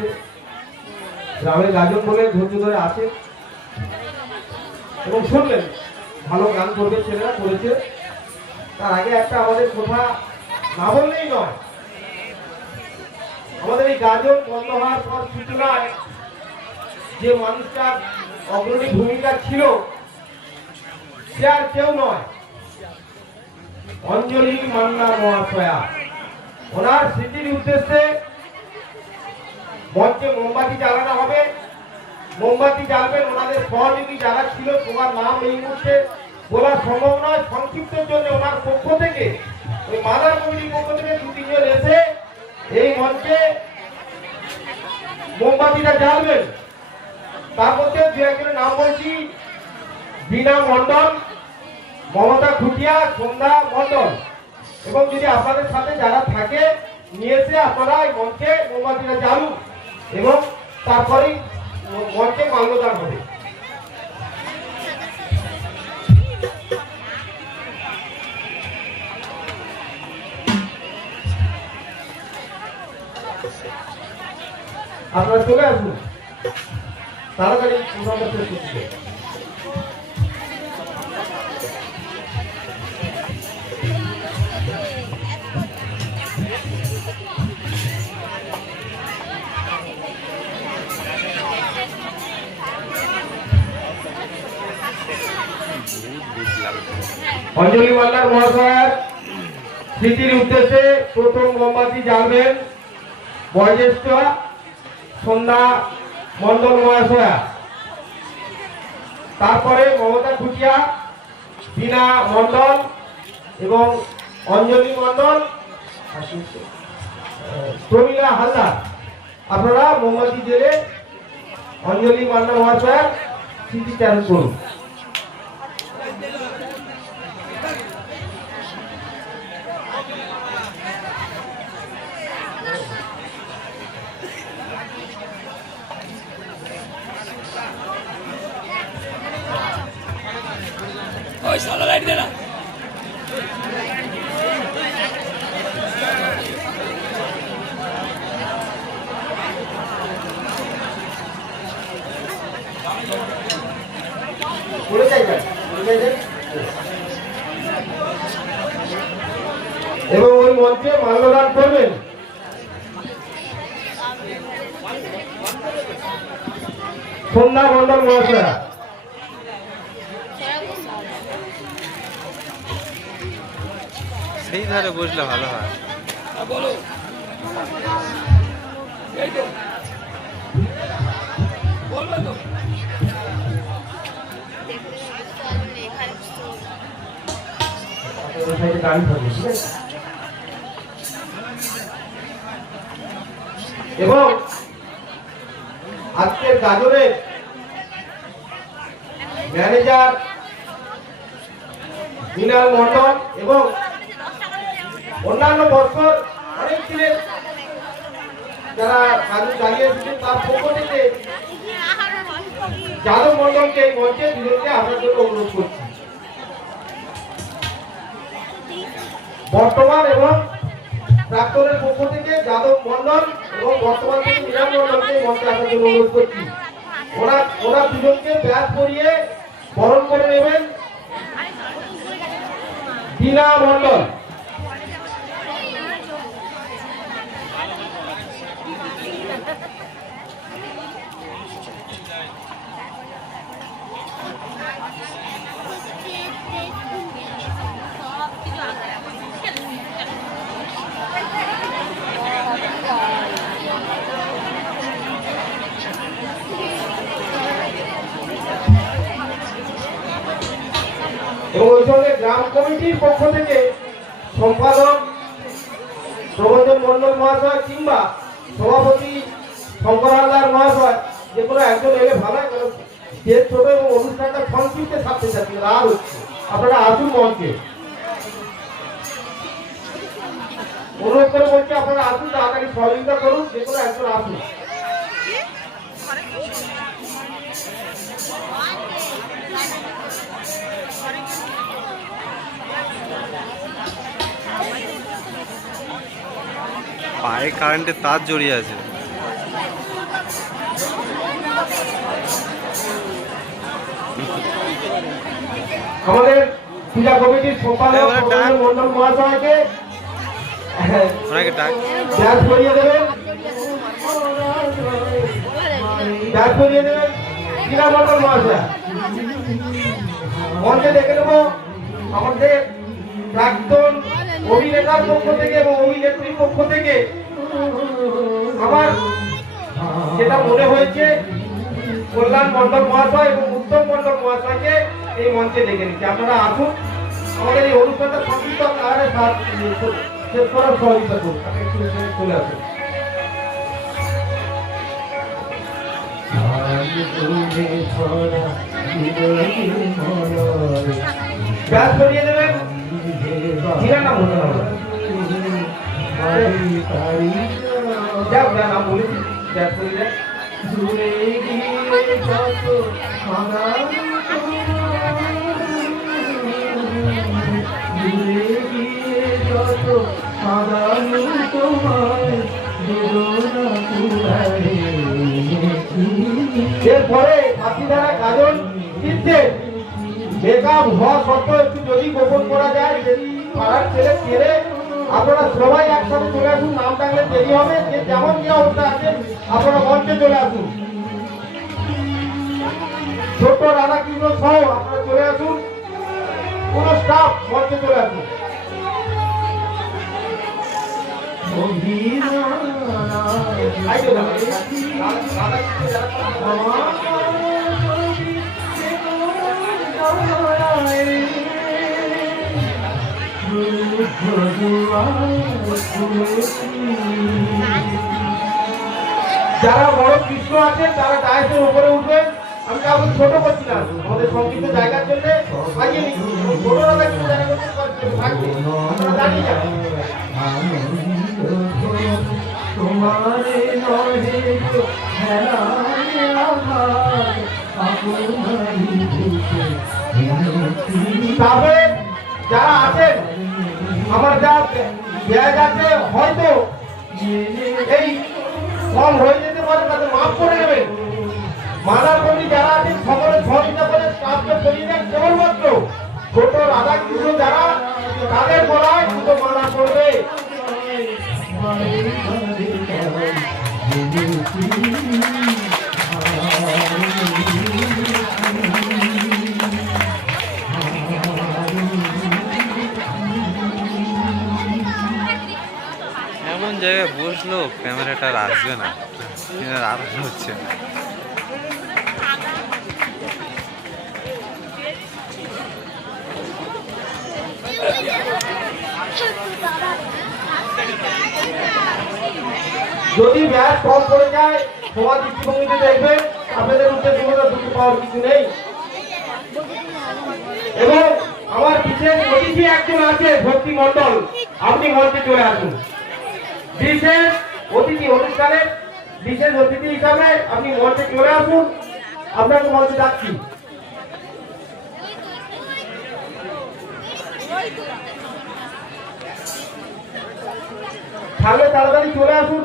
এসছে, গ্রামের গাজন বলে ধৈর্য ধরে আছে এবং শুনলেন ভালো গান করবে ছেলেরা, করেছে। তার আগে একটা আমাদের কথা না বললেই নয়, আমাদের এই গাজন বন্ধ হওয়ার পর সূচনায় যে মানুষটার অগ্রণী ভূমিকা ছিল সে আর কেউ নয়, অঞ্জলি মান্না মহাশয়া। ওনার স্মৃতির উদ্দেশ্যে মঞ্চে মোমবাতি জ্বালানো হবে। মোমবাতি জ্বালবেন ওনাদের সহযোগী যারা ছিল, তোমার নাম এই মুহূর্তে বলা সম্ভব নয়। সংক্ষিপ্তের জন্য ওনার পক্ষ থেকে, ওই মাদার কমিটির পক্ষ থেকে 2-3 জন এসে এই মঞ্চে মোমবাতিটা জ্বালবেন। তার মধ্যে 2-1 নাম বলছি: বীণা মণ্ডল, মমতা খুটিয়া, সন্ধ্যা মণ্ডল। এবং যদি আপনাদের সাথে যারা থাকে নিয়ে এসে আপনারা এই মঞ্চে মোমবাতিটা জ্বালুন এবং তারপরেই মঞ্চে মাল্যদান হবে। আপনারা চলে আসুন তাড়াতাড়ি প্রোগ্রামটা শেষ করতে। অঞ্জলি মান্নার মহাশয়ের স্মৃতির উদ্দেশ্যে প্রথম মোমবাতি জ্বালবেন বয়োজ্যেষ্ঠ সন্ধ্যা মণ্ডল মহাশয়া, তারপরে মমতা খুটিয়া, বীণা মণ্ডল এবং অঞ্জলি মণ্ডল, প্রমীলা হালদার। আপনারা মোমবাতি জেলে অঞ্জলি মান্না মহাশয়ের স্মৃতিচারণ করুন। লাইট দে না। এবং ওই মঞ্চে মাল্যদান করবেন সন্ধ্যা মণ্ডল মহাশয়া। সেই ধারে বসলে ভালো হয়। বলো বলবে তো এবং আজকের গাজনের ম্যানেজার মৃণাল মণ্ডল এবং অন্যান্য বছর অনেক ছিলেন যারা গাজন চালিয়ে এসেছেন, তার পক্ষ থেকে যাদব মণ্ডলকে এই মঞ্চে দুজনকে আসার জন্য অনুরোধ করছি। বর্তমান এবং প্রাক্তনের পক্ষ থেকে যাদব মণ্ডল এবং বর্তমান থেকে মৃণাল মণ্ডলকে মঞ্চে আসার জন্য অনুরোধ করছি। ওরা দুজনকে ব্যাস করিয়ে বরণ করে নেবেন বীণা মণ্ডল। এবং ওই সঙ্গে গ্রাম কমিটির পক্ষ থেকে সম্পাদক প্রবঞ্জন মণ্ডল মহাশয় কিংবা সভাপতি শঙ্কর হালদার মহাশয়, যে কোনো একজন এলে ভালো হয়, কারণ স্টেজ ছোট এবং অনুষ্ঠানটা সংক্ষিপ্তে থাকতে চাচ্ছি আর হচ্ছে। আপনারা আসুন মঞ্চে, অনুরোধ করে বলছি আপনারা আসুন, তাড়াতাড়ি সহযোগিতা করুন, যে কোনো একজন আসুন। পায়ে কারেন্টের তার জড়িয়ে আছে। আমাদের পূজা কমিটির সম্পাদক মন্ডল মহাশয়কে ব্যাস করিয়ে দেবেন, ব্যাস করিয়ে দেবেন ক্রীড়া মন্ডল মহাশয়। মঞ্চে দেখে নেব আমাদের প্রাক্তন অভিনেতার পক্ষ থেকে এবং অভিনেত্রীর পক্ষ থেকে আমার যেটা মনে হয়েছে কল্যাণ মন্ডল মহাশয় এবং উত্তম মন্ডল মহাশয়কে এই মঞ্চে ডেকে নিচ্ছি। আপনারা আসুন, আমাদের এই অনুষ্ঠানটা সংক্ষিপ্ত আকারে শেষ করার সহযোগিতা করুন। চলে আসুন। ব্যাস করিয়ে দেবেন নাম নাম বলেছি ব্যাস করিয়ে দূরে গিয়ে যত দূরে গিয়ে যত এরপরে হাতি দ্বারা গাজন দিচ্ছে মেকআপ হওয়া সত্ত্বেও একটু যদি গোপন করা যায়, পাড়ার ছেলে ছেড়ে আপনারা সবাই একসাথে চলে আসুন। নাম ডাকলে দেরি হবে, যে যেমন যে অবস্থা আছে আপনারা মঞ্চে চলে আসুন। ছোট রাধাকৃষ্ণ সহ আপনারা চলে আসুন, কোন স্টাফ মঞ্চে চলে আসুন। যারা বড় কৃষ্ণ আছে তারা ডায়েসের উপরে উঠবেন। আমি কাউকে ছোট করছি না, আমাদের সংক্ষিপ্ত জায়গার জন্য আগিয়ে নিচ্ছি। ছোট রাধা কিন্তু জায়গা করতে থাকবে, আপনারা দাঁড়িয়ে যাবেন। তবে যারা আছেন আমার যা ব্যাগ আছে হয়তো এই কম হয়ে যেতে পারে, তাদের মাফ করে নেবেন। মালার কর্মী যারা আছেন সকলে সহযোগিতা করে স্টাফকে সরিয়ে দেন। কেবলমাত্র ছোট রাধাকৃষ্ণ যারা তাদের গলায় দুটো মালা করবে। এমন জায়গায় বসলো ক্যামেরাটা আর আসবে না, আর হচ্ছে না। যদি ব্যাস কম পড়ে যায় সবার দৃষ্টিভঙ্গিতে দেখবেন, আপনাদের উদ্দেশ্যে কোনো দুঃখ পাওয়ার কিছু নেই। এবং আমার বিশেষ অতিথি একজন আছে ভক্তি মন্ডল, আপনি মঞ্চে চলে আসুন। বিশেষ অতিথি অনুষ্ঠানের বিশেষ অতিথি হিসাবে আপনি মঞ্চে চলে আসুন, আপনাকে মঞ্চে ডাকছি। তাহলে তাড়াতাড়ি চলে আসুন।